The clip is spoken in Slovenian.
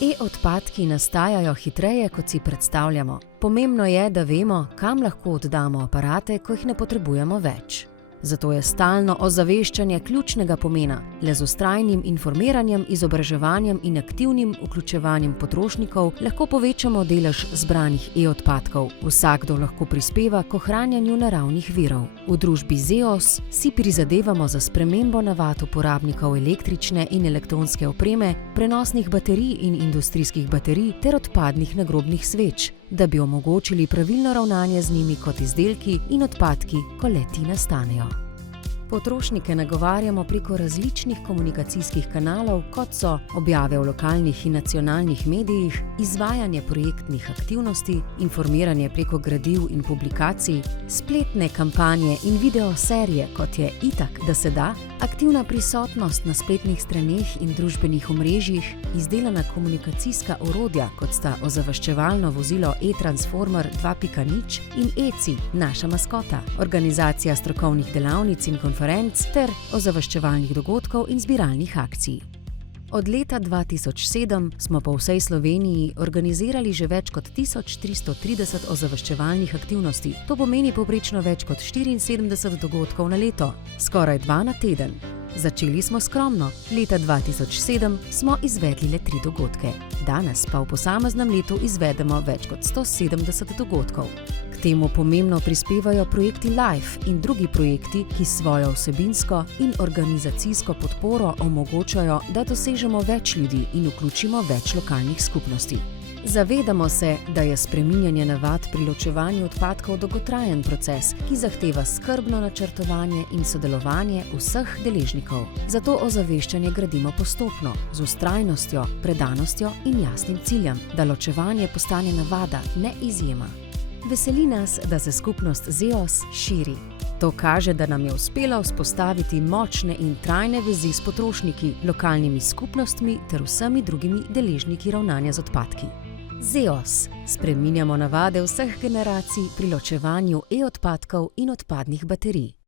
E-odpadki nastajajo hitreje, kot si predstavljamo. Pomembno je, da vemo, kam lahko oddamo aparate, ko jih ne potrebujemo več. Zato je stalno ozaveščanje ključnega pomena. Le z vztrajnim informiranjem, izobraževanjem in aktivnim vključevanjem potrošnikov lahko povečamo delež zbranih e-odpadkov. Vsakdo lahko prispeva k ohranjanju naravnih virov. V družbi ZEOS si prizadevamo za spremembo navad uporabnikov električne in elektronske opreme, prenosnih baterij in industrijskih baterij ter odpadnih nagrobnih sveč, da bi omogočili pravilno ravnanje z njimi kot izdelki in odpadki, ko le-ti nastanejo. Potrošnike nagovarjamo preko različnih komunikacijskih kanalov, kot so objave v lokalnih in nacionalnih medijih, izvajanje projektnih aktivnosti, informiranje preko gradiv in publikacij, spletne kampanje in videoserije, kot je Itak, da se da, aktivna prisotnost na spletnih straneh in družbenih omrežjih, izdelana komunikacijska orodja, kot sta ozaveščevalno vozilo e-Transformer 2.0 in ECI, naša maskota, organizacija strokovnih delavnic in konferenc ter ozaveščevalnih dogodkov in zbiralnih akcij. Od leta 2007 smo po vsej Sloveniji organizirali že več kot 1330 ozaveščevalnih aktivnosti. To pomeni povprečno več kot 74 dogodkov na leto, skoraj 2 na teden. Začeli smo skromno. Leta 2007 smo izvedli le 3 dogodke. Danes pa v posameznem letu izvedemo več kot 170 dogodkov. K temu pomembno prispevajo projekti LIFE in drugi projekti, ki svojo vsebinsko in organizacijsko podporo omogočajo, da dosežemo več ljudi in vključimo več lokalnih skupnosti. Zavedamo se, da je spreminjanje navad pri ločevanju odpadkov dolgotrajen proces, ki zahteva skrbno načrtovanje in sodelovanje vseh deležnikov. Zato ozaveščanje gradimo postopno, z vztrajnostjo, predanostjo in jasnim ciljem, da ločevanje postane navada, ne izjema. Veseli nas, da se skupnost ZEOS širi. To kaže, da nam je uspelo vzpostaviti močne in trajne vezi s potrošniki, lokalnimi skupnostmi ter vsemi drugimi deležniki ravnanja z odpadki. ZEOS. Spreminjamo navade vseh generacij pri ločevanju e-odpadkov in odpadnih baterij.